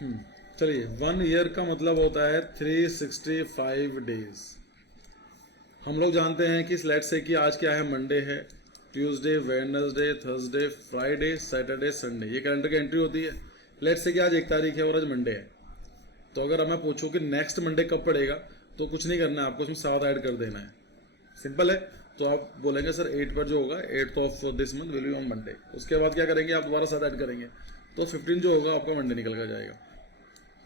चलिए, 1 ईयर का मतलब होता है 365 डेज। हम लोग जानते हैं कि लेट्स से कि आज क्या है, मंडे है, Tuesday, Wednesday, Thursday, Friday, Saturday, Sunday, ये कैलेंडर की एंट्री होती है। लेट्स से कि आज 1 तारीख है और आज मंडे है। तो अगर मैं पूछूं कि नेक्स्ट मंडे कब पड़ेगा, तो कुछ नहीं करना है आपको, उसमें 7 ऐड कर देना है। सिंपल है। तो आप बोलेंगे सर 8 पर जो होगा 8th of this month will be on Monday. उसके बाद क्या करेंगे, आप दोबारा 7 ऐड करेंगे, तो 15 जो होगा आपका मंडे निकल कर जाएगा।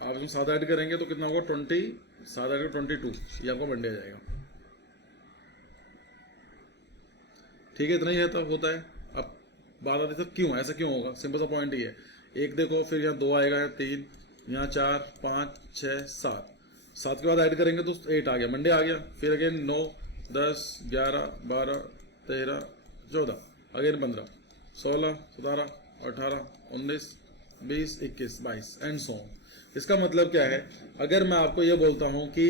आप इसमें 7 ऐड करेंगे तो कितना होगा, 20, 7 ऐड 22, ये आपका मंडे आ जाएगा। ठीक है, इतना ही है तो होता है। अब बात आती है तो क्यों, ऐसा क्यों होगा, सिंपल सा पॉइंट ही है। एक देखो, फिर यहाँ 2 आएगा, यहाँ 3, यहाँ 4, 5, 6, 7, 7 के बाद ऐड करेंगे तो 8 आ गया, मंडे आ गया। फिर again 9, 10, 11, 12, 13, 14, again 15, 16, 17, 18, 19, 20, 21, 22 and so on. इसका मतलब क्या है, अगर मैं आपको ये बोलता हूं कि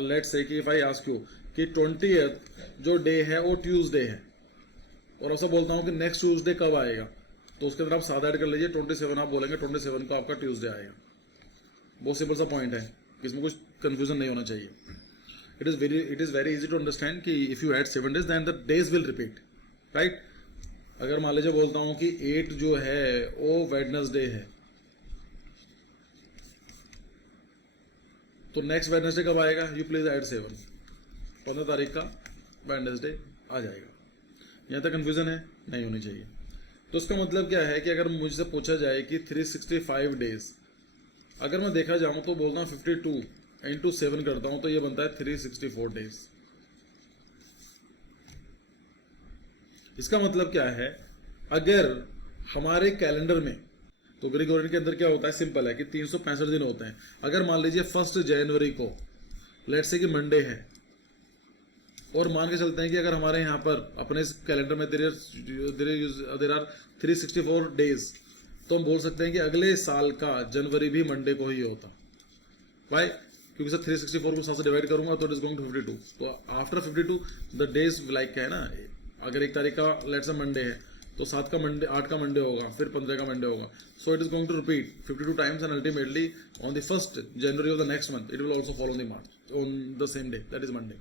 लेट्स से कि इफ आई आस्क यू कि 20th जो डे है वो ट्यूसडे है, और ऐसा बोलता हूं कि नेक्स्ट ट्यूसडे कब आएगा, तो उसके अंदर आप 7 ऐड कर लीजिए, 27 आप बोलेंगे, 27 को आपका ट्यूसडे आएगा। बहुत सिंपल सा पॉइंट है, इसमें कुछ कंफ्यूजन नहीं होना चाहिए। It is very easy to understand कि if you add 7 days then the days will repeat, right. अगर मान लीजिए बोलता हूं कि 8 जो है वो वेडनेसडे है, तो नेक्स्ट वेडनेसडे कब आएगा, यू प्लीज ऐड 7, 15 तारीख का वेडनेसडे आ जाएगा। यहाँ तक कंफ्यूजन है, नहीं होनी चाहिए। तो इसका मतलब क्या है कि अगर मुझसे पूछा जाए कि 365 डेज, अगर मैं देखा जाऊं तो बोलता हूँ 52 इंटू 7 करता हूं तो ये बनता है 364 डेज। इसका मतलब क्या है, अगर हमारे कैलेंडर में, तो ग्रेगोरियन के अंदर क्या होता है, सिंपल है कि 365 दिन होते हैं। अगर मान लीजिए 1 जनवरी को लेट्स से कि मंडे है, और मान के चलते हैं कि अगर हमारे यहाँ पर अपने कैलेंडर में देर आर 364 डेज, तो हम बोल सकते हैं कि अगले साल का जनवरी भी मंडे को ही होता। वाई, क्योंकि सर 364 को 7 से डिवाइड करूंगा तो इट इज गोइंग टू 52। तो आफ्टर 52 द डेज लाइक है ना, अगर 1 तारीख का लेट्स से मंडे है तो 7 का मंडे, 8 का मंडे होगा, फिर 15 का मंडे होगा। So it is going to repeat 52 times and ultimately on the 1st January of the next month it will also follow on the March on the same day, that is Monday.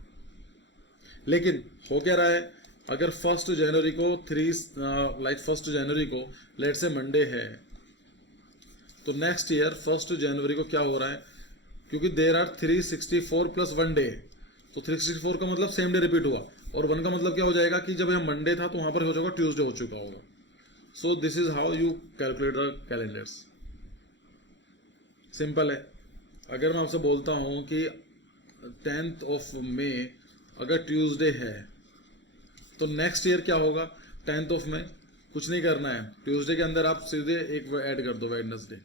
लेकिन हो क्या रहा है, अगर 1 जनवरी को 1 जनवरी को late से Monday है, तो नेक्स्ट ईयर 1 जनवरी को क्या हो रहा है, क्योंकि देर आर 364 प्लस 1 डे, तो 364 का मतलब सेम डे रिपीट हुआ, और 1 का मतलब क्या हो जाएगा कि जब यहाँ मंडे था तो वहां पर हो जाएगा ट्यूसडे हो चुका होगा। So this is how you calculate the calendars. Simple है। अगर मैं आपसे बोलता हूं कि 10th ऑफ मे अगर ट्यूसडे है, तो नेक्स्ट ईयर क्या होगा, 10th ऑफ मे, कुछ नहीं करना है, ट्यूसडे के अंदर आप सीधे एक ऐड कर दो, वेडनेसडे।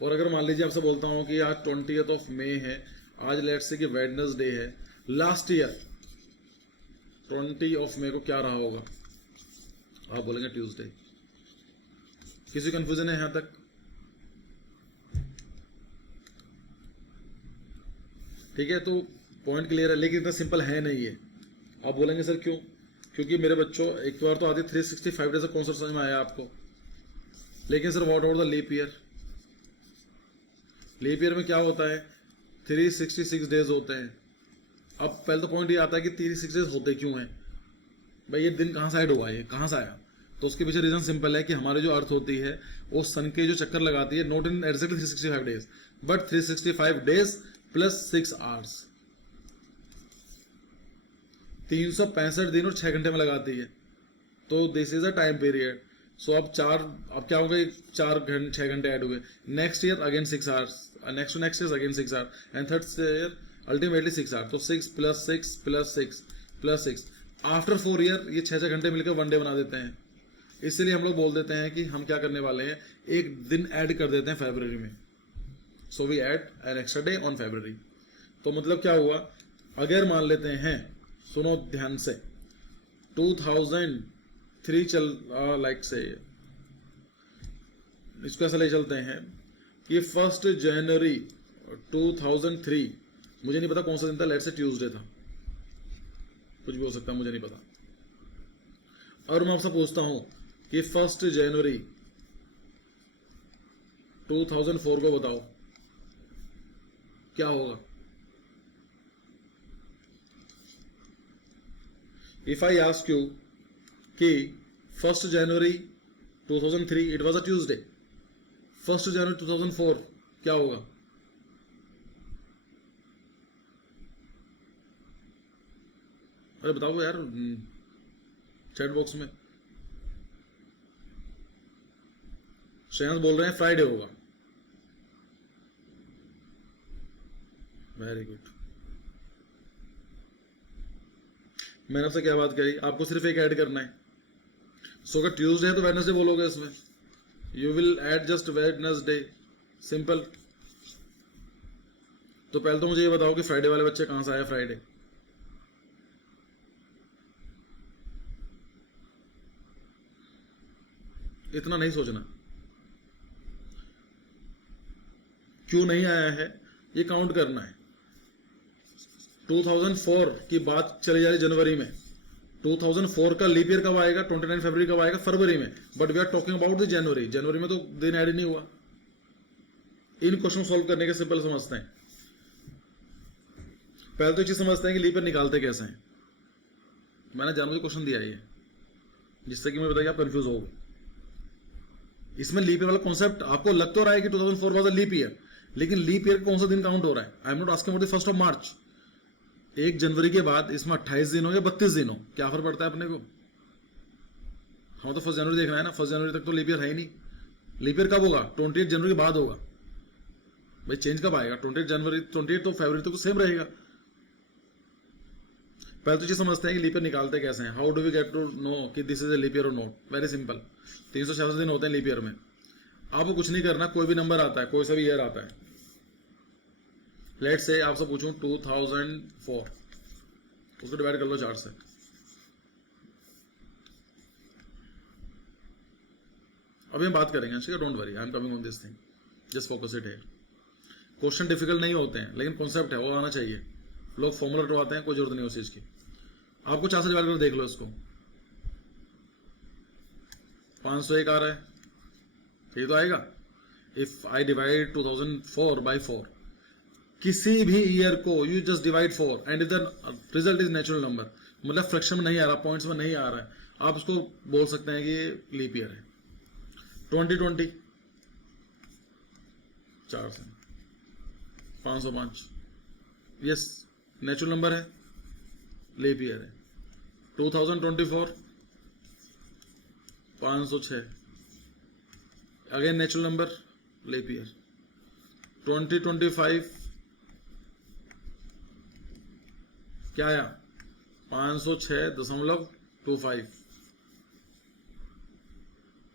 और अगर मान लीजिए आपसे बोलता हूं कि आज 20th ऑफ मे है, आज लेट्स से कि वेडनेसडे है, लास्ट ईयर 20 ऑफ मे को क्या रहा होगा, आप बोलेंगे ट्यूसडे। किसी कंफ्यूजन है यहां तक? ठीक है, तो पॉइंट क्लियर है, लेकिन इतना सिंपल है नहीं है। आप बोलेंगे सर क्यों, क्योंकि मेरे बच्चों एक बार तो आती 365 डेज का कॉन्सेप्ट समझ में आया आपको, लेकिन sir what about the leap year? Leap year में क्या होता है, 366 डेज होते हैं। अब पहले तो पॉइंट ये आता है कि 366 डेज होते क्यों हैं भाई, ये दिन कहाँ से ऐड हुआ, ये कहाँ से आया? तो उसके पीछे रीजन सिंपल है कि हमारे जो अर्थ होती है वो सन के जो चक्कर लगाती है, not in exactly 365 days but 365 days plus 6 hours, 365 दिन और 6 घंटे में लगाती है। तो this is a time period. So अब क्या हो गए, 6 घंटे ऐड हुए, next year again 6 hours, next year again 6 hours and third year ultimately 6 hours. तो 6 plus 6 plus 6 plus 6, after 4 year ये 6 घंटे मिलकर 1 डे बना देते हैं। इसलिए हम लोग बोल देते हैं कि हम क्या करने वाले हैं, एक दिन ऐड कर देते हैं फरवरी में। So we add an extra day on February. तो मतलब क्या हुआ, अगर मान लेते हैं, सुनो ध्यान से, 2003 चल लाइक से, इसको ऐसा ले चलते हैं कि 1 जनवरी 2003, मुझे नहीं पता कौन सा दिन था, लेट से ट्यूसडे था, कुछ भी हो सकता है, मुझे नहीं पता। और मैं आपसे पूछता हूं कि 1 जनवरी 2004 को बताओ क्या होगा। इफ आई आस्क यू कि 1 जनवरी 2003 इट वॉज अ ट्यूजडे, 1 जनवरी 2004 क्या होगा? अरे बताओ यार चैट बॉक्स में। श्रेयांश बोल रहे हैं फ्राइडे होगा। Very good. मैंने आपसे क्या बात करी, आपको सिर्फ एक ऐड करना है। सो अगर ट्यूसडे है तो वेडनेसडे बोलोगे, इसमें you will add just Wednesday, simple. तो पहले तो मुझे ये बताओ कि फ्राइडे वाले बच्चे कहां से आए फ्राइडे? इतना नहीं सोचना क्यों नहीं आया है, ये काउंट करना है। 2004 की बात चली जा रही जनवरी में, 2004 का लीप ईयर कब आएगा? 29 फरवरी कब आएगा? फरवरी में। But we are talking about the January. जनवरी में तो दिन ऐड ही नहीं हुआ। इन क्वेश्चन सॉल्व करने के सिंपल समझते हैं। पहले तो चीज समझते हैं कि लीप ईयर निकालते कैसे हैं। मैंने जानबूझ के क्वेश्चन दिया है जिससे कि मैं बताइए आप कंफ्यूज हो गए। इसमें लीप ईयर वाला कॉन्सेप्ट आपको लग तो रहा है कि 2004 वाज अ लीप ईयर, लेकिन लीप ईयर कौन सा दिन काउंट हो रहा है? I am not asking about the 1 मार्च। 1 जनवरी के बाद इसमें 28 दिन हो या 32 दिन हो, क्या फर्क पड़ता है अपने को? हम तो 1 जनवरी देखना है ना। 1 जनवरी तक तो लीप ईयर है ही नहीं। लीप ईयर कब होगा? 28 जनवरी के बाद होगा। भाई चेंज कब आएगा? 28 जनवरी, 28 तो फरवरी तक तो सेम रहेगा। पहले तो चीज समझते हैं कि लीप ईयर निकालते कैसे हैं। How do we get to know कि this is a leap year और नॉट? Very simple. 366 दिन होते हैं लीप ईयर में। आपको कुछ नहीं करना, कोई भी नंबर आता है, कोई सा भी ईयर आता है। लेट्स से आपसे पूछूं 2004, उसको डिवाइड कर लो 4 से। अभी हम बात करेंगे, ठीक है? Don't worry, I am coming on this thing, just focus it है। क्वेश्चन डिफिकल्ट नहीं होते हैं, लेकिन कॉन्सेप्ट है वो आना चाहिए। लोग फॉर्मूला उठवाते हैं, कोई जरूरत नहीं उस चीज की। आपको 4 से डिवाइड कर देख लो इसको। 501 आ रहा है, ये तो आएगा। इफ आई डिवाइड 2004 बाई 4, किसी भी ईयर को you just divide 4 and if the result is natural number, मतलब फ्रैक्शन में नहीं आ रहा, पॉइंट्स में नहीं आ रहा है, आप उसको बोल सकते हैं कि ये लीप ईयर है। 2020 4 से 505, यस नेचुरल नंबर है, लीप ईयर है। 2024 506, again natural number, leap year. 2025 क्या आया? 506.25,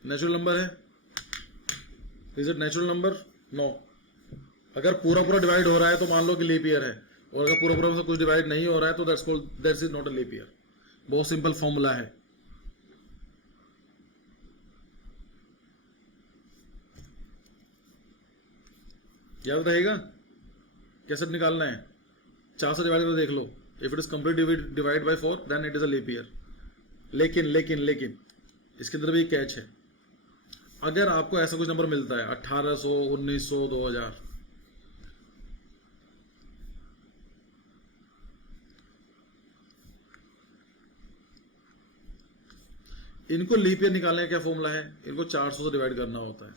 नेचुरल नंबर है। Is it natural number? No. अगर पूरा पूरा डिवाइड हो रहा है तो मान लो कि लीप ईयर है, और अगर पूरा पूरा से कुछ डिवाइड नहीं हो रहा है तो that's is not a leap year. बहुत सिंपल फॉर्मूला है। याद रहेगा कैसे निकालना है? 4 से डिवाइड करके देख लो। If it is complete divide by 4 then it is a leap year. लेकिन लेकिन लेकिन इसके अंदर भी एक कैच है। अगर आपको ऐसा कुछ नंबर मिलता है 1800, 1900, 2000, इनको लीप ईयर निकालने का क्या फॉर्मूला है? इनको 400 से डिवाइड करना होता है।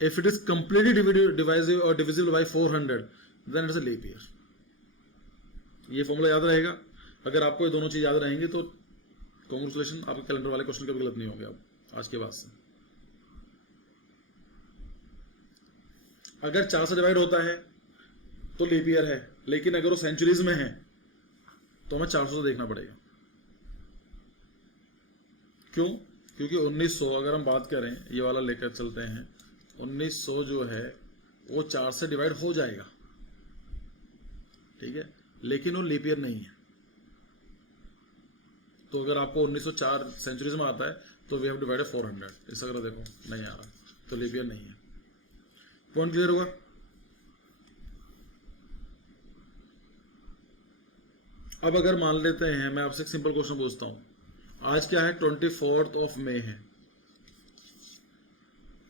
If it is completely divisible by 400, then it's a leap year. ये फॉर्मूला याद रहेगा। अगर आपको ये दोनों चीज याद रहेंगी तो कांग्रेचुलेशन, आपके कैलेंडर वाले क्वेश्चन कभी गलत नहीं होंगे अब आज के बाद से। अगर 4 से डिवाइड होता है तो लीप ईयर है, लेकिन अगर वो सेंचुरीज में है तो हमें 400 से देखना पड़ेगा। क्यों? क्योंकि 1900 अगर हम बात करें, ये वाला लेकर चलते हैं, 1900 जो है वो 4 से डिवाइड हो जाएगा, ठीक है, लेकिन वो लीप ईयर नहीं है। तो अगर आपको 1904 सेंचुरीज में आता है तो वी हैव डिवाइडेड 400, इस अगर देखो नहीं आ रहा तो लीप ईयर नहीं है। पॉइंट क्लियर हुआ? अब अगर मान लेते हैं, मैं आपसे एक सिंपल क्वेश्चन पूछता हूं, आज क्या है, 24 मई है,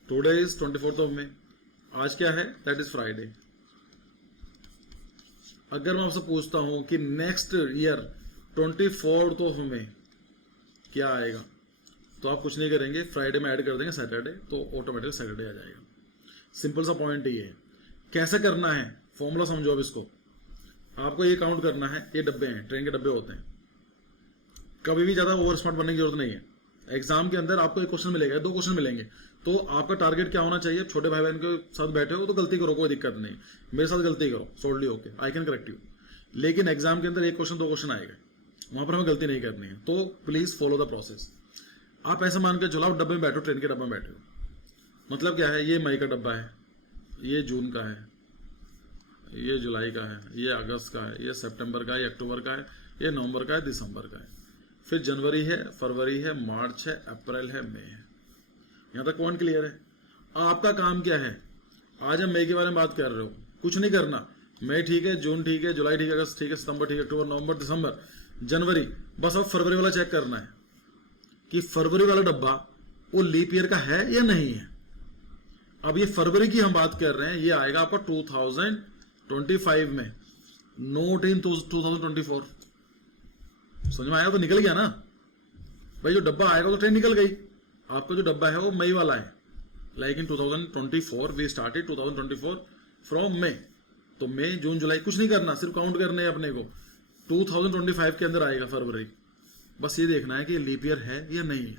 टुडे इज 24 मई, आज क्या है, दैट इज फ्राइडे। अगर मैं आपसे पूछता हूं कि नेक्स्ट ईयर 24 मई क्या आएगा, तो आप कुछ नहीं करेंगे, फ्राइडे में ऐड कर देंगे सैटरडे, तो ऑटोमेटिक सैटरडे आ जाएगा। सिंपल सा पॉइंट ये है। कैसे करना है, फॉर्मूला समझो अब इसको। आपको ये काउंट करना है, ये डब्बे हैं, ट्रेन के डब्बे होते हैं, कभी भी ज्यादा ओवर स्मार्ट बनने की जरूरत नहीं है। एग्जाम के अंदर आपको एक क्वेश्चन मिलेगा, 2 क्वेश्चन मिलेंगे, तो आपका टारगेट क्या होना चाहिए, छोटे भाई बहन के साथ बैठे हो तो गलती करो, कोई दिक्कत नहीं, मेरे साथ गलती करो, सोल्डली okay, I can correct you. लेकिन एग्जाम के अंदर 1 क्वेश्चन 2 क्वेश्चन आएगा, वहां पर हमें गलती नहीं करनी है, तो प्लीज फॉलो द प्रोसेस। आप ऐसा मान के चलो, आप डब्बे में बैठो, ट्रेन के डब्बे में बैठे हो, मतलब क्या है, ये मई का डब्बा है, ये जून का है, ये जुलाई का है, ये अगस्त का है, ये सितंबर का है, ये अक्टूबर का है, ये नवंबर का है, दिसंबर का है, फिर जनवरी है, फरवरी है, मार्च है, अप्रैल है, मई है। यहां तक पॉइंट क्लियर है। आपका काम क्या है, आज हम मई के बारे में बात कर रहे हो, कुछ नहीं करना, मई ठीक है, जून ठीक है, जुलाई ठीक है, अगस्त ठीक है, सितंबर ठीक है, अक्टूबर, नवंबर, दिसंबर, जनवरी, बस अब फरवरी वाला चेक करना है कि फरवरी वाला डब्बा वो लीप ईयर का है या नहीं है। अब ये फरवरी की हम बात कर रहे हैं, ये आएगा आपका 2025 में, नोट इन 2024। समझ में आया, तो निकल गया ना भाई, जो डब्बा आएगा तो ट्रेन निकल गई। आपका जो डब्बा है वो मई वाला है, like in 2024 we started 2024 from May, तो मई जून जुलाई कुछ नहीं करना, सिर्फ काउंट करने हैं अपने को, 2025 के अंदर आएगा फरवरी। बस ये देखना है कि लीप ईयर है या नहीं है।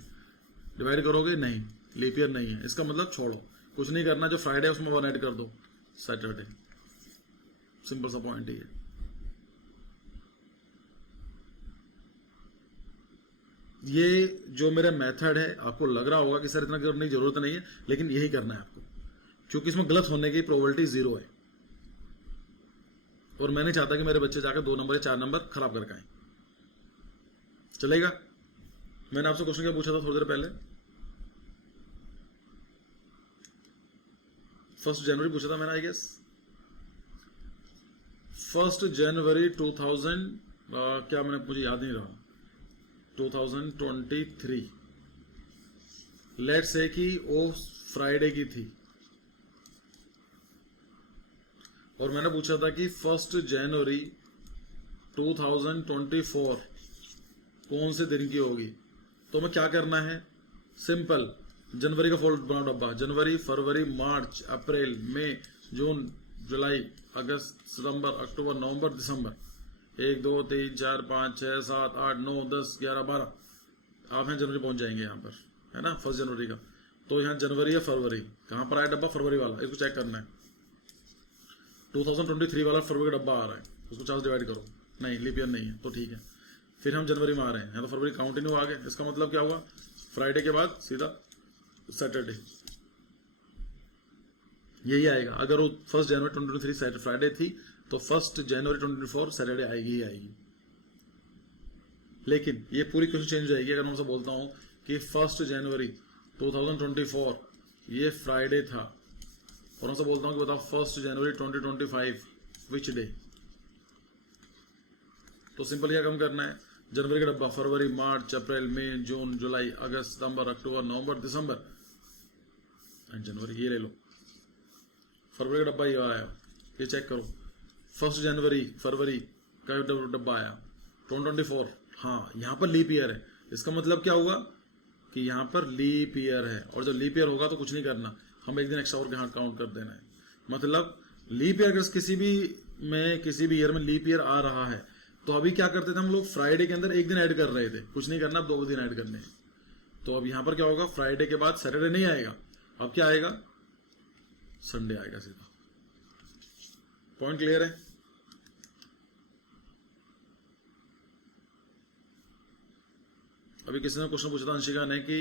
डिवाइड करोगे, नहीं लीप ईयर नहीं है, इसका मतलब छोड़ो, कुछ नहीं करना, जो फ्राइडे है उसमें 1 ऐड कर दो, सैटरडे। सिंपल सा पॉइंट ही है। ये जो मेरा मेथड है, आपको लग रहा होगा कि सर इतना करने की जरूरत नहीं है, लेकिन यही करना है आपको, क्योंकि इसमें गलत होने की प्रोबेबिलिटी 0 है, और मैं नहीं चाहता कि मेरे बच्चे जाकर 2 नंबर या 4 नंबर खराब करके आए। चलेगा? मैंने आपसे क्वेश्चन क्या पूछा था थोड़ी देर पहले, 1 जनवरी पूछा था मैंने, आई गेस 1 जनवरी 2000 क्या मैंने, मुझे याद नहीं रहा, 2023, लेट्स से कि वो फ्राइडे की थी, और मैंने पूछा था कि 1 जनवरी 2024 कौन से दिन की होगी। तो हमें क्या करना है, सिंपल, जनवरी का फोल्ड बना डब्बा, जनवरी, फरवरी, मार्च, अप्रैल, मई, जून, जुलाई, अगस्त, सितंबर, अक्टूबर, नवंबर, दिसंबर, 1 2 3 4 5 6 7 8 9 10 11 12, आप यहाँ जनवरी पहुंच जाएंगे यहाँ पर, है ना, 1 जनवरी का। तो यहाँ जनवरी या फरवरी, कहाँ पर आया डब्बा, फरवरी वाला, इसको चेक करना है। 2023 वाला फरवरी का डब्बा आ रहा है, उसको 4 से डिवाइड करो, नहीं लीप ईयर नहीं है, तो ठीक है। फिर हम जनवरी में आ रहे हैं, तो फरवरी काउंटिन्यू आ गए, इसका मतलब क्या हुआ, फ्राइडे के बाद सीधा सैटरडे, यही आएगा। अगर वो 1 जनवरी 2023 फ्राइडे थी, तो 1 जनवरी 2024 सैटरडे आएगी ही आएगी। लेकिन ये पूरी क्वेश्चन चेंज हो जाएगी अगर मैं उनसे बोलता हूं कि 1 जनवरी 2024 ये फ्राइडे था, और उनसे बोलता हूं कि बताओ 1 जनवरी 2025 विच डे। तो सिंपल क्या कम करना है, जनवरी का डब्बा, फरवरी, मार्च, अप्रैल, मई, जून, जुलाई, अगस्त, सितंबर, अक्टूबर, नवंबर, दिसंबर एंड जनवरी, ये ले लो। फरवरी का डब्बा ये आया, ये चेक करो, 1 जनवरी फरवरी का डब्बा आया 2024, हाँ यहाँ पर लीप ईयर है, इसका मतलब क्या हुआ कि यहाँ पर लीप ईयर है, और जब लीप ईयर होगा तो कुछ नहीं करना, हम एक दिन एक्स्ट्रा और यहाँ काउंट कर देना है। मतलब लीप ईयर अगर किसी भी ईयर में लीप ईयर आ रहा है, तो अभी क्या करते थे हम लोग, फ्राइडे के अंदर एक दिन ऐड कर रहे थे, कुछ नहीं करना, अब 2 दिन ऐड करने हैं। तो अब यहां पर क्या होगा, फ्राइडे के बाद सैटरडे नहीं आएगा, अब क्या आएगा, संडे आएगा सीधा। पॉइंट क्लियर है? अभी किसी ने क्वेश्चन पूछा था अंशिका ने कि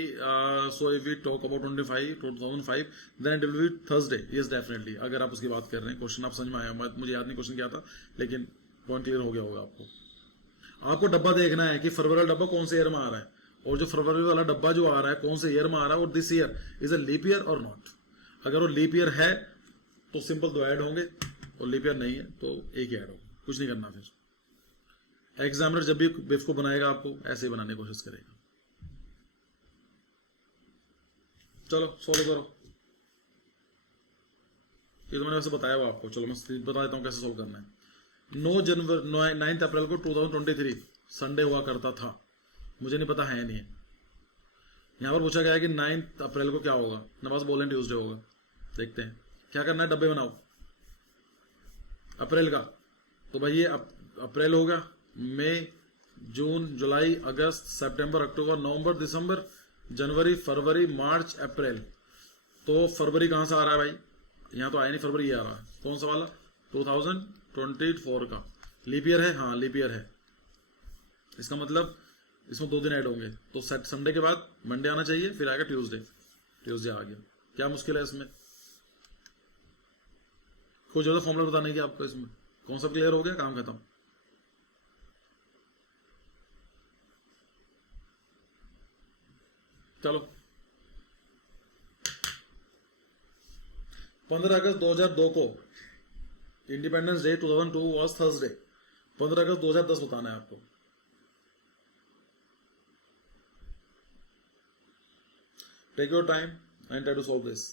so if we talk about 2005 then it will be Thursday. Yes definitely, अगर आप उसकी बात कर रहे हैं, क्वेश्चन आप समझ में आया, मुझे याद नहीं क्वेश्चन क्या था, लेकिन पॉइंट क्लियर हो गया होगा आपको। आपको डब्बा देखना है कि फरवरी वाला डब्बा कौन से ईयर में आ रहा है, और जो फरवरी वाला डब्बा जो आ रहा है कौन से ईयर में आ रहा है, और this year is a leap year और नॉट। अगर वो लीप ईयर है तो सिंपल 2 ऐड होंगे, और लीप ईयर नहीं है तो 1 ही ऐड होगा, कुछ नहीं करना। फिर एग्जामिनर जब भी बिफ को बनाएगा आपको ऐसे ही बनाने की कोशिश करेगा। चलो सोल्व करो। ये तो मैंने वैसे बताया हुआ आपको, चलो मैं बता देता हूँ कैसे सोल्व करना है। 9 अप्रैल को 2023 संडे हुआ करता था, मुझे नहीं पता है नहीं है। यहाँ पर पूछा गया है कि 9 अप्रैल को क्या होगा, मेरे पास बोलें ट्यूसडे होगा। देखते हैं क्या करना है, डब्बे बनाओ अप्रैल का। तो भाई ये अप्रैल होगा, मई, जून, जुलाई, अगस्त, सितंबर, अक्टूबर, नवंबर, दिसंबर, जनवरी, फरवरी, मार्च, अप्रैल। तो फरवरी कहाँ से आ रहा है भाई, यहाँ तो आया नहीं, फरवरी ये आ रहा है। कौन सा वाला, 2024 का। लीप ईयर है, हाँ लीप ईयर है। इसका मतलब इसमें 2 दिन ऐड होंगे, तो संडे के बाद मंडे आना चाहिए, फिर आएगा ट्यूसडे। ट्यूसडे आ गया, क्या मुश्किल है इसमें, कोई ज्यादा फॉर्मूला बताने की आपको, इसमें कॉन्सेप्ट क्लियर हो गया, काम खत्म। चलो 15 अगस्त 2002 को इंडिपेंडेंस डे 2002 वॉज थर्सडे। 15 अगस्त 2010 बताना है आपको। Take your time and try to solve this.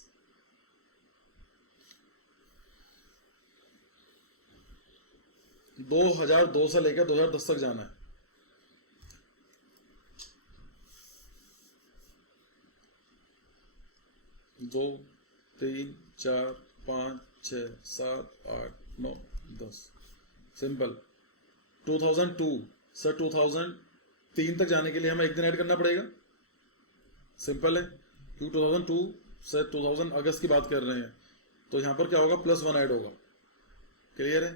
दो 2002 से लेकर 2010 तक जाना है। दो, 3, 4, 5, 6, 7, 8, 9, 10। सिंपल। 2002 से 2003 तक जाने के लिए हमें एक दिन ऐड करना पड़ेगा। सिंपल है, क्योंकि 2002 से 2000 अगस्त की बात कर रहे हैं, तो यहां पर क्या होगा, +1 ऐड होगा। क्लियर है।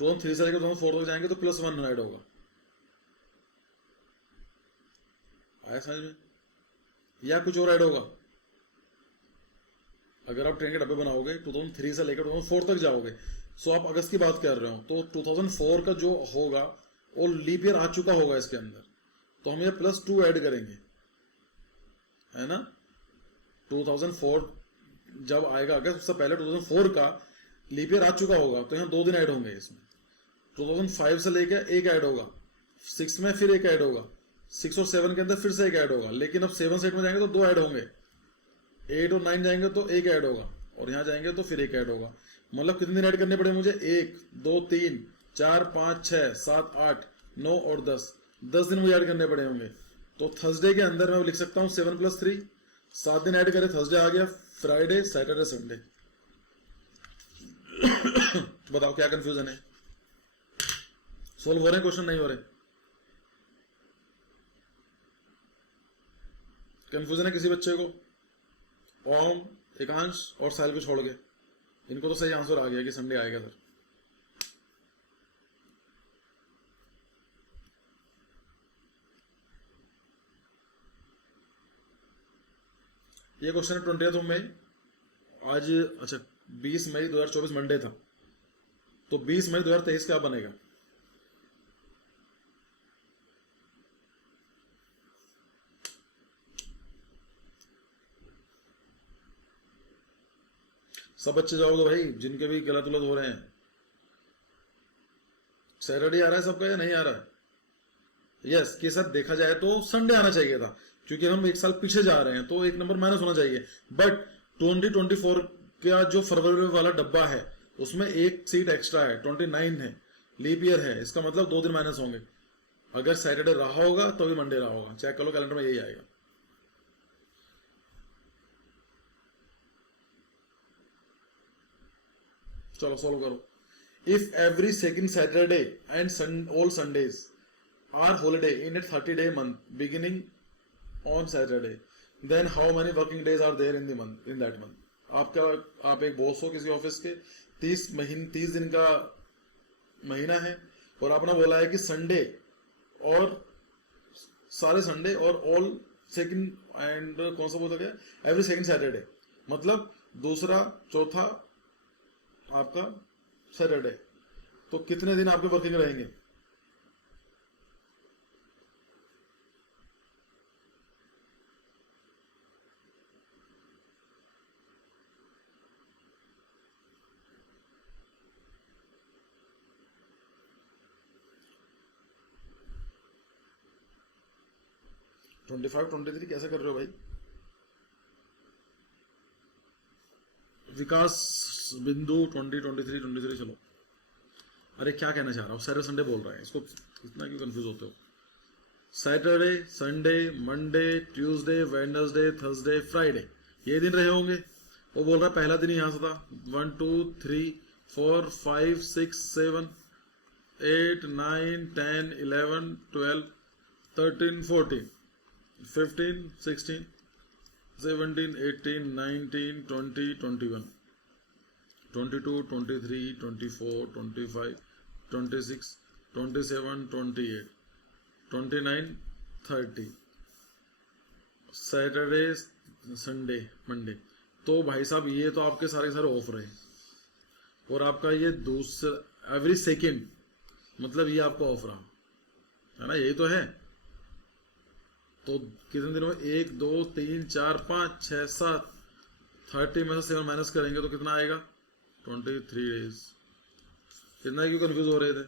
2003 से लेकर 2004 तक जाएंगे तो +1 ऐड होगा। आया समझ में, या कुछ और ऐड होगा। अगर आप ट्रेन के डब्बे बनाओगे 2003 से लेकर 2004 तक जाओगे, सो आप अगस्त की बात कर रहे हो, तो 2004 का जो होगा वो लीप ईयर आ चुका होगा इसके अंदर, तो हम ये +2 ऐड करेंगे, है ना। 2004 जब आएगा अगस्त, उससे पहले 2004 का लीप ईयर आ चुका होगा, तो यहाँ 2 दिन ऐड होंगे इसमें। 2005 से लेकर एक ऐड होगा, 6 में फिर एक ऐड होगा, 6 और 7 के अंदर फिर से एक ऐड होगा, लेकिन अब 7 से 8 में जाएंगे तो 2 ऐड होंगे, 8 और 9 जाएंगे तो एक ऐड होगा, और यहाँ जाएंगे तो फिर एक ऐड होगा। मतलब कितने दिन ऐड करने पड़े मुझे, 1, 2, 3, 4, 5, 6, 7, 8, 9 और 10। 10 दिन मुझे ऐड करने पड़े होंगे। तो थर्सडे के अंदर मैं लिख सकता हूँ 7 + 3, 7 दिन ऐड करें, थर्सडे आ गया, फ्राइडे, सैटरडे, संडे। बताओ क्या कंफ्यूजन है, सोल्व हो रहे हैं क्वेश्चन, नहीं हो रहे, कंफ्यूजन है किसी बच्चे को? ओम, एकांश और साहिल को छोड़ के इनको तो सही आंसर आ गया कि संडे आएगा सर। ये क्वेश्चन है 20 मई, आज अच्छा 20 मई 2024 मंडे था, तो 20 मई 2023 क्या बनेगा? सब बच्चे जाओ तो भाई, जिनके भी गलत उलत हो रहे हैं। सैटरडे आ रहा है सबका या नहीं आ रहा है? यस, कि सर देखा जाए तो संडे आना चाहिए था, क्योंकि हम एक साल पीछे जा रहे हैं, तो एक नंबर माइनस होना चाहिए। बट 2024 का जो फरवरी वाला डब्बा है उसमें एक सीट एक्स्ट्रा है, 29 है, लीप ईयर है, इसका मतलब 2 दिन माइनस होंगे। अगर सैटरडे रहा होगा तो भी मंडे रहा होगा, चेक कर लो कैलेंडर में, यही आएगा। चलो सोल्व करो। If every second Saturday and all Sundays are holiday in a 30-day month beginning on Saturday, then how many working days are there in the month, in that month? आप एक boss हो किसी office के, 30 दिन का महीना है, और आपने बोला है कि संडे और सारे संडे और ऑल सेकंड एंड कौन सा बोलता गया, एवरी सेकंड सैटरडे, मतलब दूसरा चौथा आपका सैटरडे, तो कितने दिन आपके वर्किंग रहेंगे? 25-23 कैसे कर रहे हो भाई? विकास बिंदु 20-23 चलो। अरे क्या कहना चाह रहा हूँ, सैटरडे संडे बोल रहा है, इसको इतना क्यों कंफ्यूज होते हो? Saturday, Sunday, Monday, Tuesday, Wednesday, Thursday, Friday, ये दिन रहे होंगे। वो बोल रहा है पहला दिन यहाँ से था 1 2 3 4 5 6 7 8 9 10 11 12 13 14 15 16 17 18 19 20 21 22 23 24 25 26 27 28 29 30 सैटरडे, संडे, मंडे। तो भाई साहब ये तो आपके सारे ऑफ रहे, और आपका ये दूसरा एवरी सेकेंड, मतलब ये आपका ऑफ रहा है ना, यही तो है। तो कितने दिनों में? 1 2 3 4 5 6 7 30 में से 7 माइनस करेंगे तो कितना आएगा? 23 डेज। कितना क्यों कंफ्यूज हो रहे थे?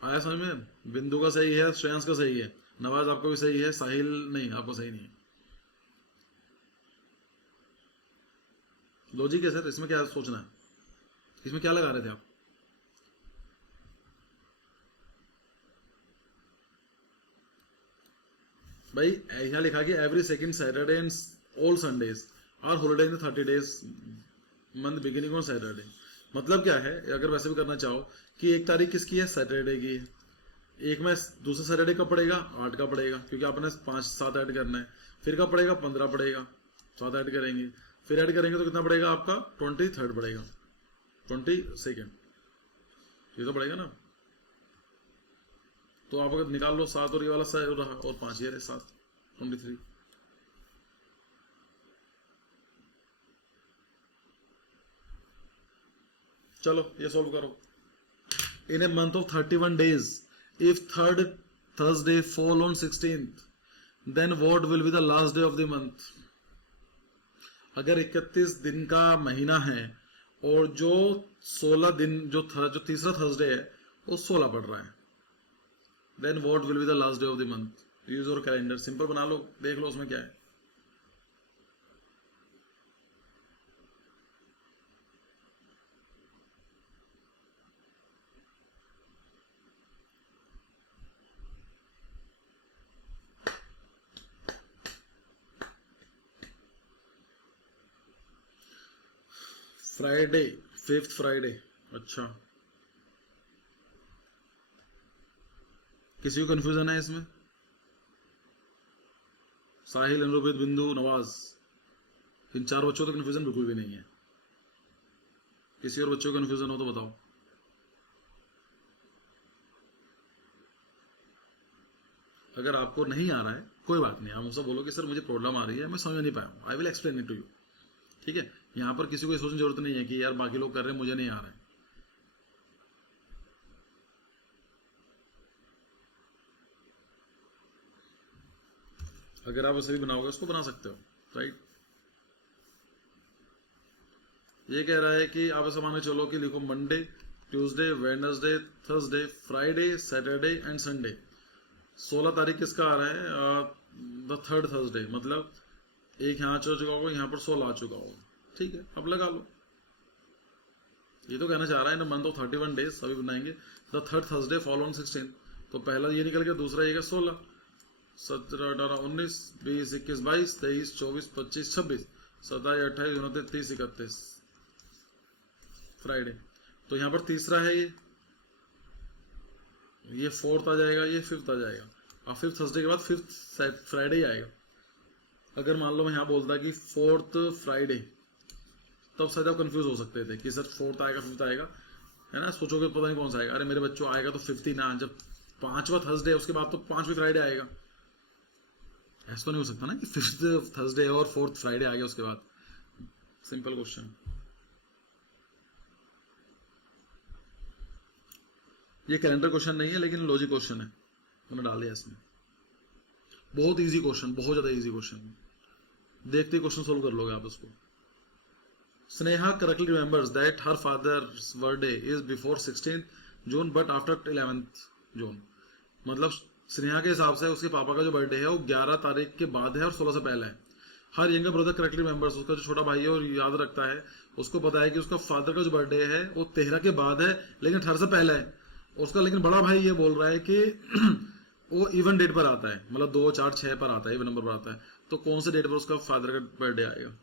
आया समझ में? बिंदु का सही है, श्रेयांश का सही है, नवाज आपको भी सही है, साहिल नहीं, आपको सही नहीं है। लॉजिक है सर, इसमें क्या सोचना है? इसमें क्या लगा रहे थे आप? भाई यहाँ लिखा कि every second Saturday and all Sundays are holiday in 30 days month beginning on Saturday. मतलब क्या है, अगर वैसे भी करना चाहो कि 1 तारीख किसकी है? सैटरडे की है। एक में दूसरे सैटरडे का पड़ेगा 8 का पड़ेगा, क्योंकि आपने 5 7 ऐड करना है। फिर का पड़ेगा 15 पड़ेगा, 7 ऐड करेंगे, फिर ऐड करेंगे तो कितना पड़ेगा आपका? 23 पड़ेगा, 22, ये तो पड़ेगा ना। तो आप अगर निकाल लो 7 और ये वाला रहा, और 5 ये रहे 7, 23। चलो ये सॉल्व करो। In a month of 31 days, if third Thursday fall on 16th, then what will be the last day of the month? अगर 31 दिन का महीना है और जो 16 दिन जो तीसरा थर्सडे है वो 16 पड़ रहा है, then what will be the last day of the month? Use your calendar, simple बना लो, देख लो उसमें क्या है। Friday, 5th Friday. अच्छा, किसी को कंफ्यूजन है इसमें? साहिल, अनुरूपित, बिंदु, नवाज, इन 4 बच्चों को तो कंफ्यूजन बिल्कुल भी नहीं है। किसी और बच्चों को कंफ्यूजन हो तो बताओ। अगर आपको नहीं आ रहा है कोई बात नहीं, आप मुझसे बोलो कि सर मुझे प्रॉब्लम आ रही है, मैं समझ नहीं पाया हूँ, I will explain it to you. ठीक है, यहाँ पर किसी को सोचने की जरूरत नहीं है कि यार बाकी लोग कर रहे हैं मुझे नहीं आ रहा है। अगर आप ऐसे भी बनाओगे उसको बना सकते हो, राइट। ये कह रहा है कि आप ऐसा मान के चलो कि लिखो Monday, Tuesday, Wednesday, Thursday, Friday, Saturday and Sunday. 16 तारीख किसका आ रहा है? द थर्ड थर्सडे, मतलब एक यहाँ आ चुका होगा, यहाँ पर 16 आ चुका होगा। ठीक है, अब लगा लो। ये तो कहना चाह रहा है ना मंथ ऑफ 31 डेज, अभी बनाएंगे the third Thursday fall on 16। तो पहला ये निकल गया, दूसरा ये 16, 17 18 19 20 21 22 23 24 25 26 27 28 29 30 31 फ्राइडे। तो यहाँ पर तीसरा है ये 4th आ जाएगा, ये 5th आ जाएगा, और 5th थर्सडे के बाद 5th फ्राइडे ही आएगा। अगर मान लो मैं यहाँ बोलता कि 4th फ्राइडे, तब शायद आप कंफ्यूज हो सकते थे कि सर 4th आएगा 5th आएगा, है ना। सोचोगे पता नहीं कौन सा आएगा, अरे मेरे बच्चों आएगा तो 5th ही ना, जब 5वां थर्सडे उसके बाद तो 5वीं फ्राइडे आएगा। ऐसा तो नहीं हो सकता ना कि 5th थर्सडे और 4th फ्राइडे आ गया उसके बाद। सिंपल क्वेश्चन, ये कैलेंडर क्वेश्चन नहीं है लेकिन लॉजिक क्वेश्चन है, मैंने डाल दिया इसमें। बहुत इजी क्वेश्चन, बहुत ज्यादा इजी क्वेश्चन, देखते ही क्वेश्चन सोल्व कर लोगे आप उसको। Sneha correctly remembers that her father's birthday is before 16th June but after 11th June. मतलब स्नेहा के हिसाब से उसके पापा का जो बर्थडे है वो 11 तारीख के बाद है और 16 से पहले है. Her younger brother correctly remembers, उसका जो छोटा भाई है और याद रखता है, उसको पता है कि उसका फादर का जो बर्थडे है वो 13 के बाद है लेकिन 18 से पहले है. उसका लेकिन बड़ा भाई ये बोल रहा है कि वो इवन डेट पर आता है, मतलब 2, 4, 6 पर आता है, इवन नंबर पर आता है. तो कौन से डेट पर उसका फादर का बर्थडे आएगा?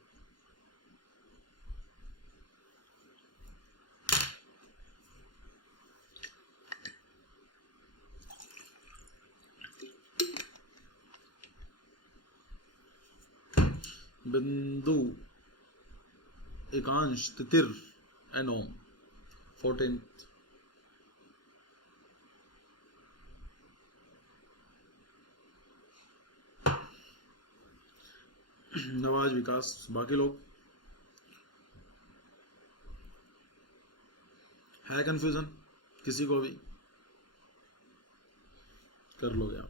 बिंदु, एकांश, तितिर, एनोम 14th. नवाज, विकास, बाकी लोग है कंफ्यूजन किसी को भी? कर लोगे आप.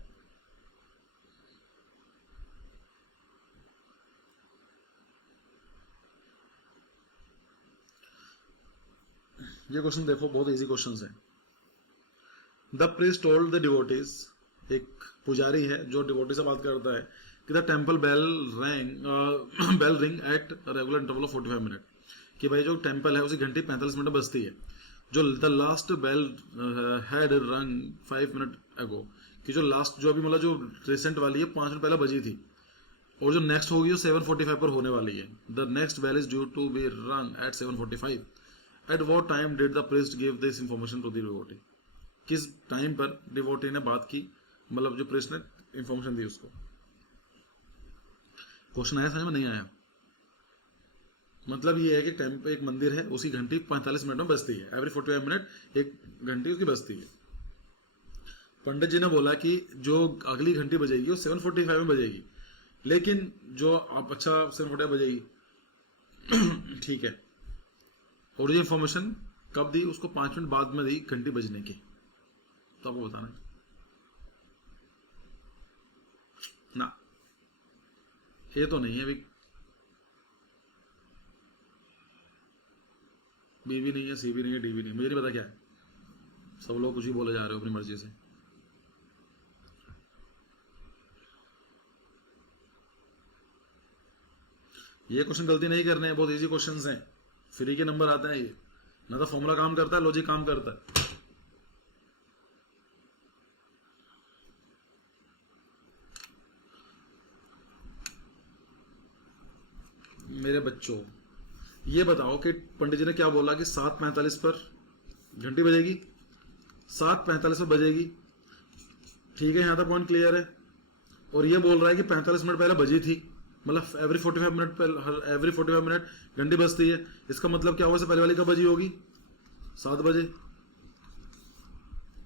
ये क्वेश्चन देखो, बहुत इजी क्वेश्चन है. The priest told the devotees, एक पुजारी है जो डिवोटी से बात करता है कि the temple bell ring at regular interval of 45 minute, कि भाई जो टेम्पल है उसकी घंटी 45 मिनट बजती है. जो द लास्ट बेल हैड रंग 5 मिनट अगो, कि जो लास्ट जो अभी मतलब जो रिसेंट वाली है 5 मिनट पहले बजी थी, और जो नेक्स्ट होगी वो 7:45 पर होने वाली है. The next bell is due to be rung at 7:45. At what time did the priest give this information to the devotee? किस टाइम पर डिवोटी ने बात की, मतलब जो प्रीस्ट ने इंफॉर्मेशन दी उसको. क्वेश्चन आया समझ में? नहीं आया? मतलब ये है कि एक मंदिर है, उसकी घंटी 45 मिनट में बजती है, एवरी 45 मिनट एक घंटी उसकी बजती है. पंडित जी ने बोला कि जो अगली घंटी बजेगी वो 7:45 में बजेगी, लेकिन जो आप 7:45 बजेगी ठीक है, और ये इंफॉर्मेशन कब दी? उसको 5 मिनट बाद में दी घंटी बजने की. तो आपको बताना है ना, ये तो नहीं है अभी. बी भी नहीं है, सी भी नहीं है, डी भी नहीं है, मुझे नहीं पता क्या है. सब लोग कुछ ही बोले जा रहे हो अपनी मर्जी से. ये क्वेश्चन गलती नहीं करने हैं, बहुत इजी क्वेश्चंस हैं, फ्री के नंबर आते हैं. ये ना तो फॉर्मूला काम करता है, लॉजिक काम करता है. मेरे बच्चों, ये बताओ कि पंडित जी ने क्या बोला कि 7:45 पर घंटी बजेगी, 7:45 पर बजेगी. ठीक है, यहां तक पॉइंट क्लियर है. और ये बोल रहा है कि 45 मिनट पहले बजी थी, मतलब एवरी 45 मिनट घंटी बजती है. इसका मतलब क्या हुआ, से पहले वाली कब बजी होगी? 7 बजे.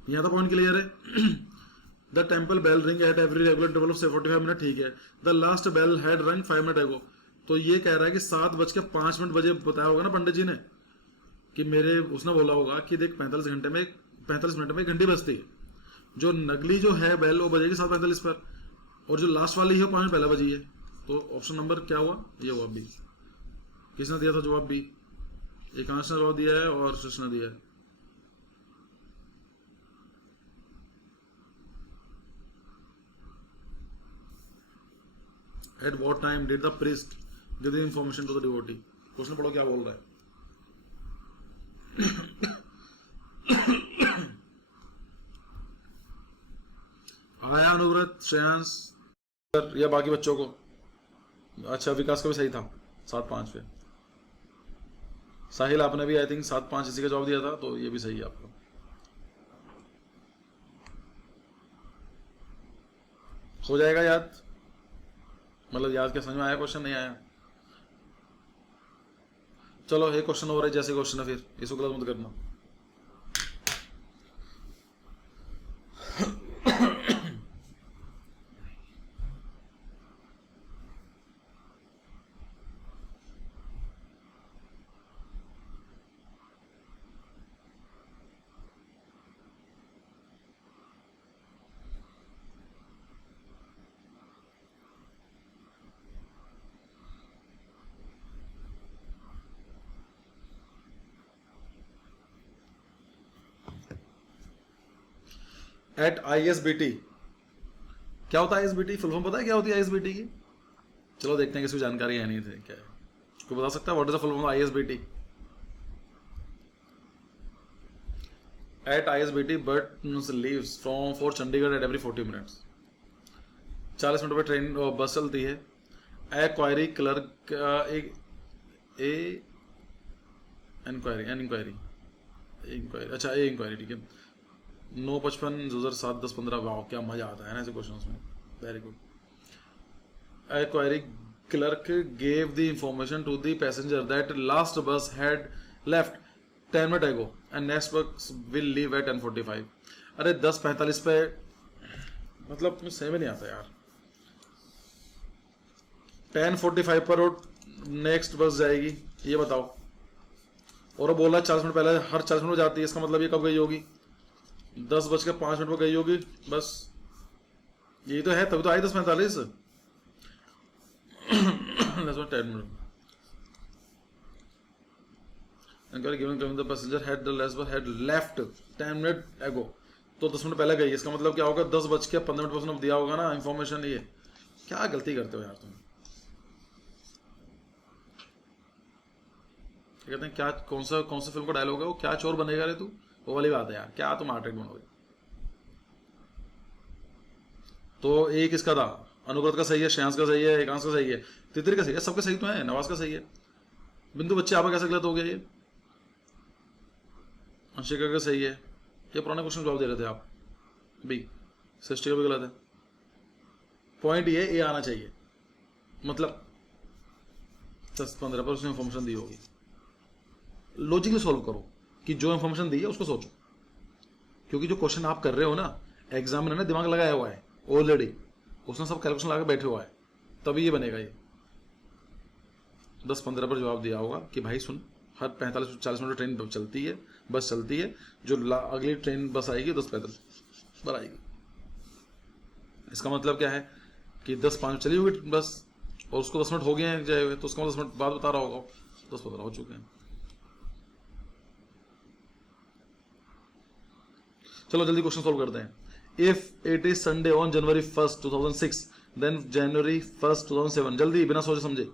यहां तक पॉइंट क्लियर है. The temple bell ring at every regular interval of 45 minute, ठीक है. द लास्ट बेल हैड रंग 5 मिनट एगो. तो ये कह रहा है कि 7:05 बजे बताया होगा ना पंडित जी ने, कि मेरे उसने बोला होगा कि देख 45 मिनट में घंटी बजती है. जो नगली जो है बेल वो बजेगी 7:45 पर, और जो लास्ट वाली है 5 मिनट पहले बजी है. तो ऑप्शन नंबर क्या हुआ? ये हुआ बी. किसने दिया था जवाब? बी. एकांश ने जवाब दिया है और शिश ने दिया है. At what time did the priest give the information to the devotee? Question पढ़ो क्या बोल रहा है. आया अनुव्रत, श्रेयांश या बाकी बच्चों को? अच्छा, विकास का भी सही था, 7:05 पे. साहिल आपने भी आई थिंक 7:05 इसी का जवाब दिया था, तो ये भी सही है आपका. हो जाएगा याद, मतलब याद क्या, समझ में आया क्वेश्चन? नहीं आया? चलो एक क्वेश्चन और है, जैसे क्वेश्चन है फिर इसको गलत मत करना. At ISBT। क्या होता है ISBT? फुल फॉर्म पता है क्या होती है ISBT की? चलो देखते हैं, किसी को जानकारी है नहीं थे क्या है, कोई बता सकता है what is the full form ISBT? At ISBT but leaves from for Chandigarh at every 40 minutes. 40 minute पर ट्रेन बस चलती है। ए क्वायरी क्लर्क इंक्वायरी, अच्छा ए इंक्वायरी, ठीक है। 9:55 यूजर 7:10:15। वाह क्या मजा आता है ना ऐसे क्वेश्चंस में, very good. A enquiry clerk gave the information to the passenger that last bus had left 10 minute ago and next bus will leave at 10:45। अरे 10:45 पे, मतलब सही में नहीं आता यार। 10:45 पर नेक्स्ट बस जाएगी, ये बताओ। और वो बोला 40 मिनट पहले, हर 40 मिनट जाती है, इसका मतलब ये कब गई होगी? 10:05 पर गई होगी बस, यही तो है, तभी तो आई 10:45। 10 minute. Given the passenger had the last bus had left 10 minute एगो, तो 10 मिनट पहले गई, इसका मतलब क्या होगा? 10:15 पर उसने दिया होगा ना इंफॉर्मेशन। ये क्या गलती करते हो यार तुम? कहते हैं क्या, कौन सा फिल्म का डायलॉग है वो, क्या चोर बनेगा रे तू, वो वाली बात है यार, क्या तुम आर्टिस्ट बनोगे। तो एक इसका था, अनुव्रत का सही है, श्रेयांश का सही है, एकांश का सही है, तितरी का सही है, सबके सही तो है, नवाज का सही है। बिंदु बच्चे आपका कैसे गलत हो गया ये? अंशिका का सही है। ये पुराने क्वेश्चन जवाब दे रहे थे आप। बी सृष्टि का भी गलत है। पॉइंट ये आना चाहिए, मतलब 10-15 पर उसने इंफॉर्मेशन दी होगी। लॉजिकली सॉल्व करो कि जो इंफॉर्मेशन दी है उसको सोचो, क्योंकि जो क्वेश्चन आप कर रहे हो ना, एग्जामिनर ने दिमाग लगाया हुआ है ऑलरेडी, उसने सब कैलकुलेशन लगा बैठे हुआ है, तभी ये बनेगा। ये 10-15 पर जवाब दिया होगा कि भाई सुन, हर 45-40 मिनट ट्रेन चलती है, बस चलती है, जो अगली ट्रेन बस आएगी 10:45 पर आएगी। इसका मतलब क्या है कि 10:05 चली होगी बस, और उसको 10 मिनट हो गए हैं जाए हुए, तो उसका 10 मिनट बाद बता रहा होगा, 10:15 हो चुके हैं। चलो जल्दी क्वेश्चन सोल्व करते हैं। If it is Sunday on January 1st 2006 then January 1st 2007। जल्दी बिना सोचे समझे।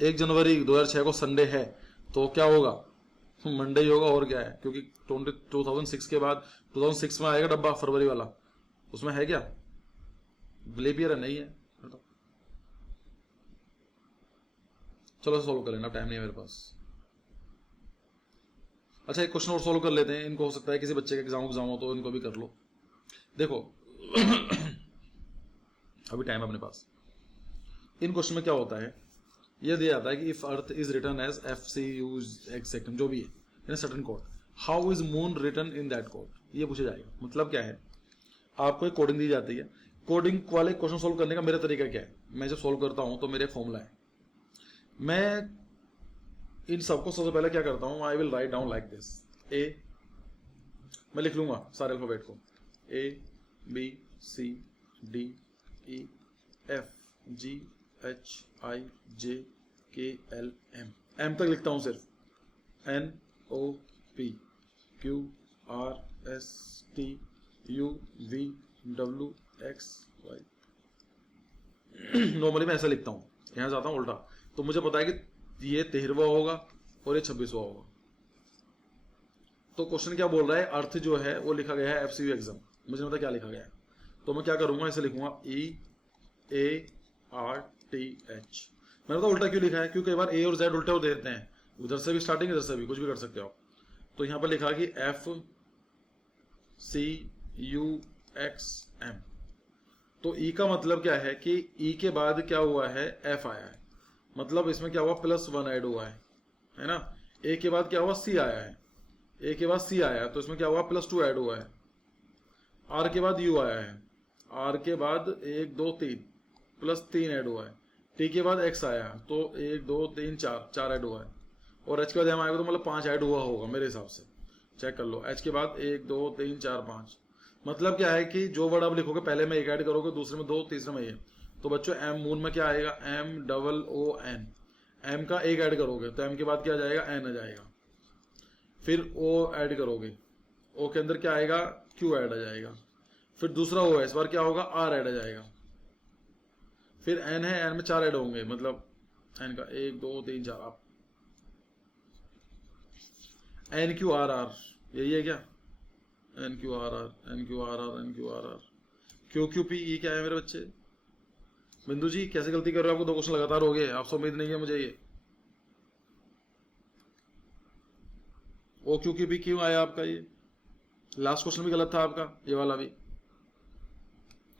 1 जनवरी 2006 को संडे है तो क्या होगा? मंडे ही होगा, और क्या है, क्योंकि 2006 के बाद 2006 में आएगा डब्बा फरवरी वाला, उसमें है क्या? लीप ईयर है? नहीं है। चलो सोल्व कर लेना, टाइम नहीं है मेरे पास। अच्छा एक क्वेश्चन और सोल्व कर लेते हैं, इनको हो सकता है किसी बच्चे का एग्जाम हो तो इनको भी कर लो। देखो अभी टाइम है अपने पास। इन क्वेश्चन में क्या होता है, ये दिया जाता है कि if earth is written as FCU जो भी है in certain code, how is moon written in that code, ये पूछा जाएगा। मतलब क्या है, आपको एक कोडिंग दी जाती है, कोडिंग वाले क्वेश्चन सोल्व करने का मेरा तरीका क्या है, मैं जब सोल्व करता हूं तो मेरे फॉर्मूला है, मैं इन सबको सबसे पहले क्या करता हूं, I will write down like this. ए मैं लिख लूंगा सारे अल्फाबेट को, ABCDEFGHIJKLM, एम तक लिखता हूं सिर्फ, NOPQRSTUVWXY। नॉर्मली मैं ऐसा लिखता हूं, यहां जाता हूं उल्टा, तो मुझे पता है कि ये 13वां होगा और ये 26वां होगा। तो क्वेश्चन क्या बोल रहा है, अर्थ जो है वो लिखा गया है FCU एग्जाम, मुझे नहीं पता क्या लिखा गया है, तो मैं क्या करूंगा, इसे लिखूंगा EARTH। मैंने तो उल्टा क्यों लिखा है, क्योंकि कई बार A और Z उल्टे हो देते हैं, उधर से भी स्टार्टिंग, इधर से भी, कुछ भी कर सकते हो। तो यहां पर लिखा कि FCUXM। तो E का मतलब क्या है कि E के बाद क्या हुआ है, F आया है, मतलब इसमें क्या हुआ, +1 ऐड हुआ है ना। A के बाद क्या हुआ, C आया है, A के बाद C आया, तो इसमें क्या हुआ, +2 ऐड हुआ है। R के बाद U आया है, R के बाद 1 2 3 +3 ऐड हुआ है। T के बाद X आया, तो 1 2 3 4 ऐड हुआ है, और H के बाद M आएगा तो मतलब 5 ऐड हुआ होगा मेरे हिसाब से, चेक कर लो। H के बाद 1 2 3 4 5, मतलब क्या है कि जो वर्ड आप लिखोगे पहले में 1 ऐड करोगे, दूसरे में 2, तीसरे में ये। तो बच्चों M मून में क्या आएगा, MOON, M का 1 ऐड करोगे तो M के बाद क्या आ जाएगा, N आ जाएगा। फिर O ऐड करोगे, O के अंदर क्या आएगा, Q ऐड आ जाएगा, फिर दूसरा होगा, इस बार क्या होगा, R ऐड आ जाएगा, फिर N है, N में 4 ऐड होंगे, मतलब N का 1 2 3 4, आप NQRR, यही है क्या, NQRR NQRR NQRR QQP, ये क्या है मेरे बच्चे? बिंदु जी कैसे गलती कर रहे हो, आपको 2 क्वेश्चन लगातार हो गए, आपसे उम्मीद नहीं है मुझे ये। OQQP क्यों आया आपका ये? लास्ट क्वेश्चन भी गलत था आपका, ये वाला भी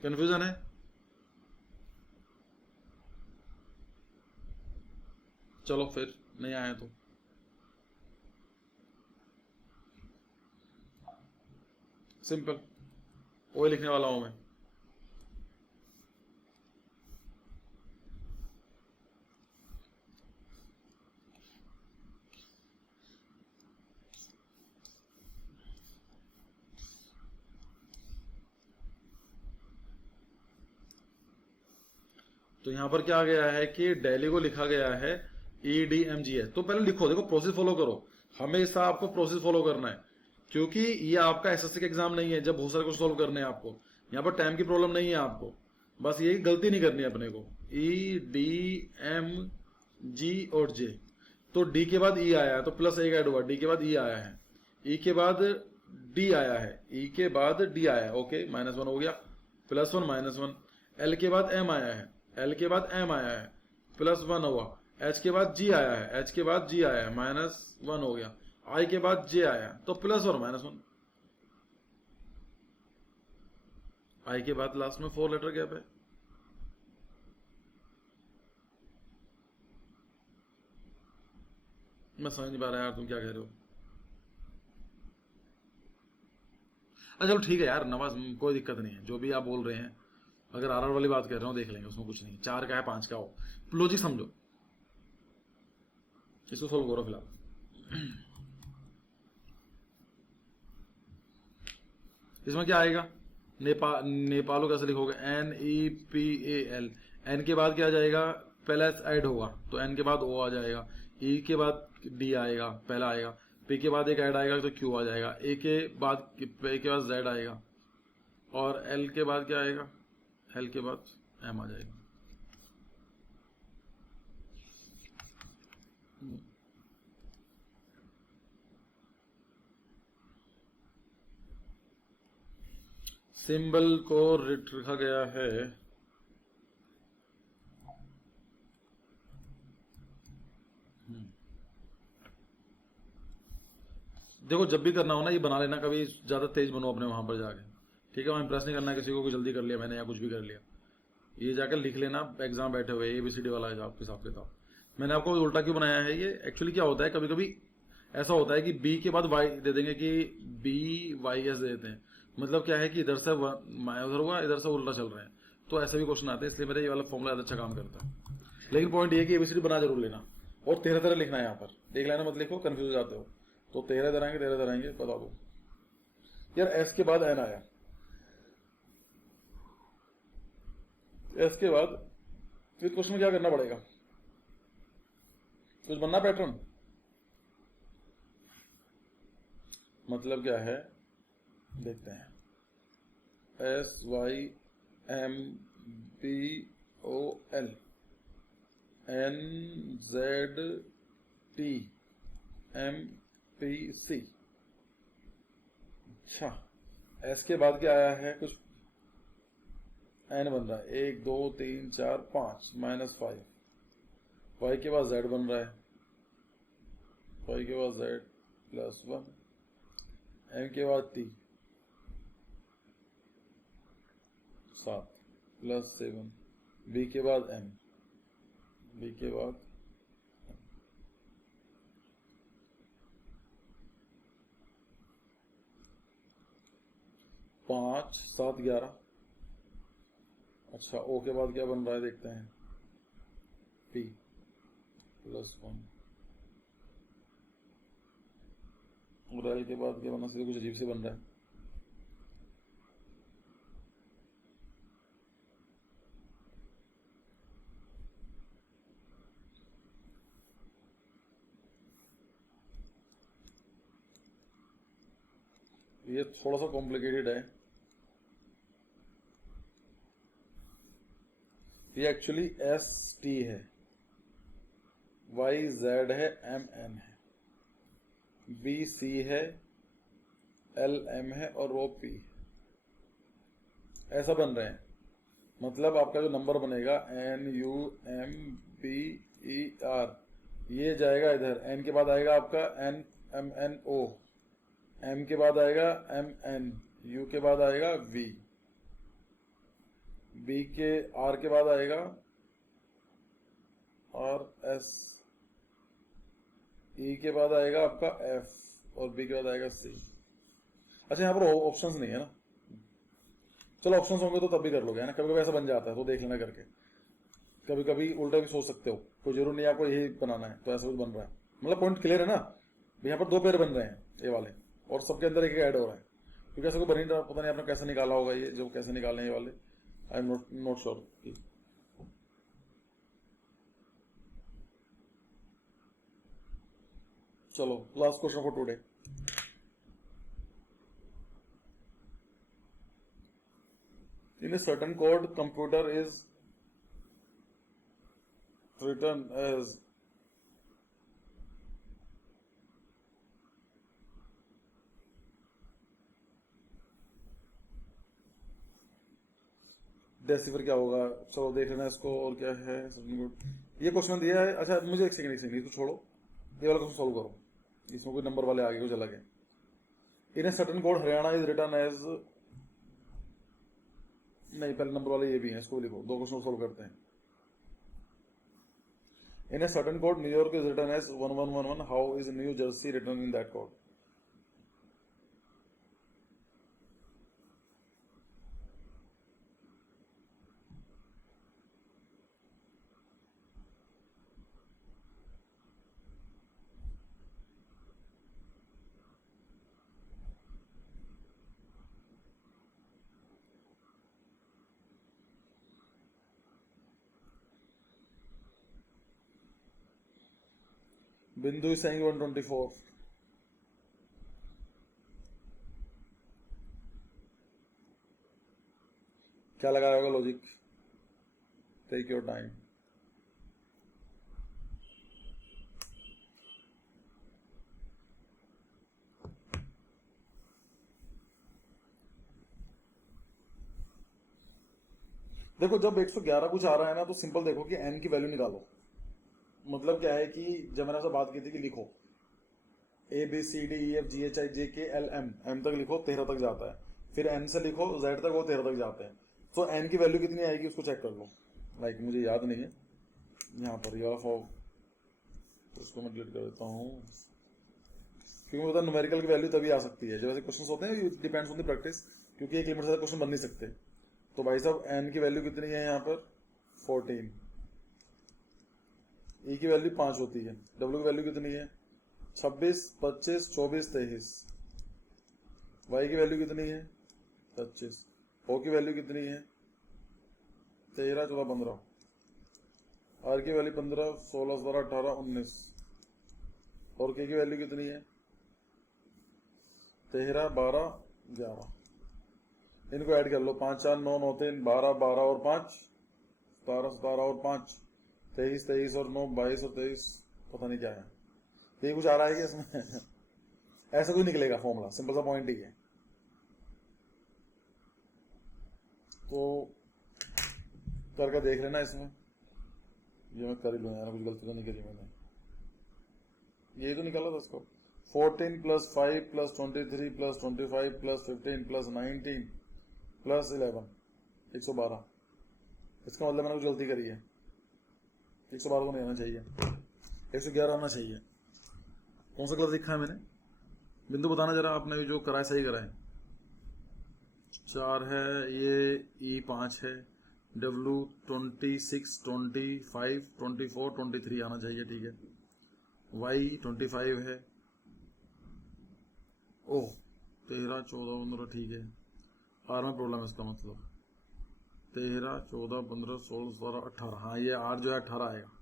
कंफ्यूजन है। चलो फिर नहीं आया तो सिंपल, वही लिखने वाला हूं मैं। तो यहां पर क्या आ गया है कि दिल्ली को लिखा गया है EDMGH। तो पहले लिखो, देखो प्रोसेस फॉलो करो, हमेशा आपको प्रोसेस फॉलो करना है, क्योंकि ये आपका SSC का एग्जाम नहीं है जब बहुत सारे क्वेश्चन सॉल्व करने हैं आपको। यहाँ पर टाइम की प्रॉब्लम नहीं है आपको, बस ये गलती नहीं करनी है अपने को। EDMG और J, तो D के बाद E आया है तो प्लस 1 ऐड हुआ, D के बाद E आया है, E के बाद D आया है, E के बाद D आया है, ओके -1 हो गया, +1 -1। L के बाद M आया है, L के बाद M आया है, +1 हुआ, H के बाद G आया है, H के बाद G आया है, -1 हो गया, I के बाद J आया तो प्लस और -1, I के बाद लास्ट में 4 लेटर गैप है। मैं समझ नहीं पा रहा यार तुम क्या कह रहे हो। अच्छा चलो ठीक है यार नवाज, कोई दिक्कत नहीं है, जो भी आप बोल रहे हैं, अगर RR वाली बात कर रहे हो देख लेंगे, उसमें कुछ नहीं, 4 का है 5 का हो, लॉजिक समझो, इसको सोल्व करो फिलहाल। इसमें क्या आएगा, नेपालो कैसे लिखोगे, NEPAL, N के बाद क्या आ जाएगा, पहला ऐड होगा तो N के बाद O आ जाएगा, E के बाद D आएगा, पहला आएगा, P के बाद एक ऐड आएगा तो Q आ जाएगा, A के बाद Z आएगा, और L के बाद क्या आएगा, L के बाद M आ जाएगा। सिंबल को रखा गया है देखो, जब भी करना हो ना ये बना लेना, कभी ज्यादा तेज बनो अपने वहां पर जाके, ठीक है, वहां इंप्रेस नहीं करना किसी को कि जल्दी कर लिया मैंने या कुछ भी कर लिया, ये जाकर लिख लेना एग्जाम बैठे हुए, ABCD वाला है आपके हिसाब किताब। मैंने आपको उल्टा क्यों बनाया है, ये एक्चुअली क्या होता है, कभी कभी ऐसा होता है कि B के बाद Y दे देंगे, कि BYS दे देते हैं, मतलब क्या है कि इधर से उधर हुआ, इधर से उल्टा चल रहे हैं, तो ऐसे भी क्वेश्चन आते हैं, इसलिए मेरा ये वाला फॉर्मूला अच्छा काम करता है। लेकिन पॉइंट ये कि ABCD बना जरूर लेना, और 13 तरह लिखना है, यहाँ पर देख लेना मत लिखो, कंफ्यूज हो जाते हो, तो 13 तरह आएंगे, बता दो यार। S के बाद N आया, S के बाद फिर क्वेश्चन में क्या करना पड़ेगा, कुछ बनना पैटर्न, मतलब क्या है देखते हैं, SYMBOL NZTMPC। अच्छा, S के बाद क्या आया है, कुछ N बन रहा है, 1 2 3 4 5 -5, Y के बाद Z बन रहा है, Y के बाद Z +1, M के बाद T 7 +7, B के बाद M, B के बाद 5 7 11। अच्छा, O के बाद क्या बन रहा है देखते हैं, P +1, और L के बाद क्या बना, सीधे कुछ अजीब से बन रहा है, ये थोड़ा सा कॉम्प्लिकेटेड है, ये एक्चुअली एस टी है, वाई जेड है, एम एन है, बी सी है, एल एम है और वो पी, ऐसा बन रहे हैं। मतलब आपका जो नंबर बनेगा N U M P E R, ये जाएगा इधर, एन के बाद आएगा आपका N M N O, M के बाद आएगा एम एन, यू के बाद आएगा वी, बी के आर के बाद आएगा आर एस, ई के बाद आएगा आपका एफ और बी के बाद आएगा सी। अच्छा यहाँ पर ऑप्शंस नहीं है ना, चलो ऑप्शंस होंगे तो तब भी कर लोगे है ना, कभी कभी ऐसा बन जाता है तो देख लेना करके, कभी कभी उल्टा भी सोच सकते हो, कोई जरूर नहीं आपको यही बनाना है तो ऐसा कुछ बन रहा है। मतलब पॉइंट क्लियर है ना, यहाँ पर 2 पेयर बन रहे हैं ये वाले और सबके अंदर एक ऐड हो रहा है, क्योंकि ऐसा कोई बन नहीं रहा, पता नहीं आपने कैसे निकाला होगा, ये जो कैसे निकाले ये वाले, आई एम नॉट श्योर। चलो last question for today. In a certain code, computer is written as decipher क्या होगा, चलो देख लेना इसको। और क्या है ये क्वेश्चन दिया है। अच्छा मुझे एक सेकंड इसको छोड़ो, ये वाला क्वेश्चन सॉल्व करो, इसमें कोई नंबर वाले आगे को चला गया। In a certain code Haryana is written as, नहीं पहले नंबर वाले ये भी है, इसको भी लिखो, 2 क्वेश्चन सॉल्व करते हैं। In a certain code New York is written as 1111, how is new jersey written in that code? Bindu is saying 124, क्या लगाया होगा लॉजिक? Take your time. देखो जब 111 कुछ आ रहा है ना तो सिंपल देखो कि n की वैल्यू निकालो। मतलब क्या है कि जब मैंने आपसे बात की थी कि लिखो A B C D E F G H I J K L M, M तक लिखो 13 तक जाता है, फिर n से लिखो z तक, वो 13 तक जाते हैं। तो n की वैल्यू कितनी आएगी उसको चेक कर लो। लाइक मुझे याद नहीं है, यहाँ पर ये वाला फॉर्म, तो इसको मैं डिलीट कर देता हूँ, क्योंकि मतलब न्यूमेरिकल की वैल्यू तभी आ सकती है जब ऐसे क्वेश्चन होते हैं, डिपेंड्स ऑन द प्रैक्टिस, क्योंकि एक लिमिट से क्वेश्चन बन नहीं सकते। तो भाई साहब n की वैल्यू कितनी है यहाँ पर 14, e की वैल्यू 5 होती है, w की वैल्यू कितनी है 26, 25, 24, 23, y की वैल्यू कितनी है 25, o की वैल्यू कितनी है 13, 14, 15, r की वैल्यू 15, 16, 17, 18, 19, और k की वैल्यू कितनी है 13, 12, 11। इनको ऐड कर लो, 5, 4, 9, 9, 3, 12, 12 और 5, 17, 17 और 5, 23, 23 और 9, 22 और 23, पता नहीं क्या है ये, कुछ आ रहा है कि इसमें ऐसा कुछ निकलेगा फॉर्मूला, सिंपल सा पॉइंट ही है। तो करके देख लेना इसमें, ये मैं कर ही लूँ यार, कुछ गलती तो नहीं करी मैंने, यही तो निकाला था इसको। 14 + 5 + 23 + 25 + 15 + 19 + 11, 112। इसका मतलब मैंने कुछ गलती करी है, 112 तो नहीं आना चाहिए, 111 आना चाहिए। कौन सा गलत लिखा है मैंने? बिंदु बताना जरा, आपने जो करा है सही करा है। 4 है, ये E 5 है, W 26, 25, 24, 23 आना चाहिए, ठीक है। Y 25 है, ओ 13, 14, 15, ठीक है। R में प्रॉब्लम है इसका मतलब, 13, 14, 15, 16, 17, 18, हाँ ये R जो है 18 आएगा।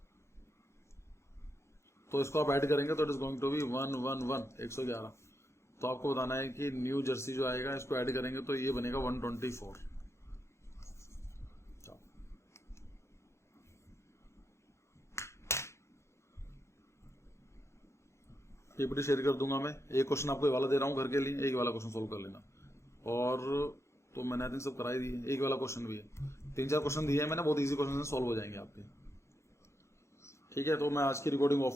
तो इसको आप ऐड करेंगे तो it is going to be 111, 111। तो आपको बताना है कि न्यू जर्सी जो आएगा इसको ऐड करेंगे तो ये बनेगा 124। पीपीटी शेयर कर दूंगा मैं। एक क्वेश्चन आपको ये वाला दे रहा हूँ घर के लिए, एक वाला क्वेश्चन सोल्व कर लेना। और तो मैंने आई थिंक सब करा ही दी है। एक वाला क्वेश्चन भी है, 3-4 क्वेश्चन दिए हैं मैंने, बहुत इजी क्वेश्चन सोल्व हो जाएंगे आपके। ठीक है, तो मैं आज की रिकॉर्डिंग ऑफ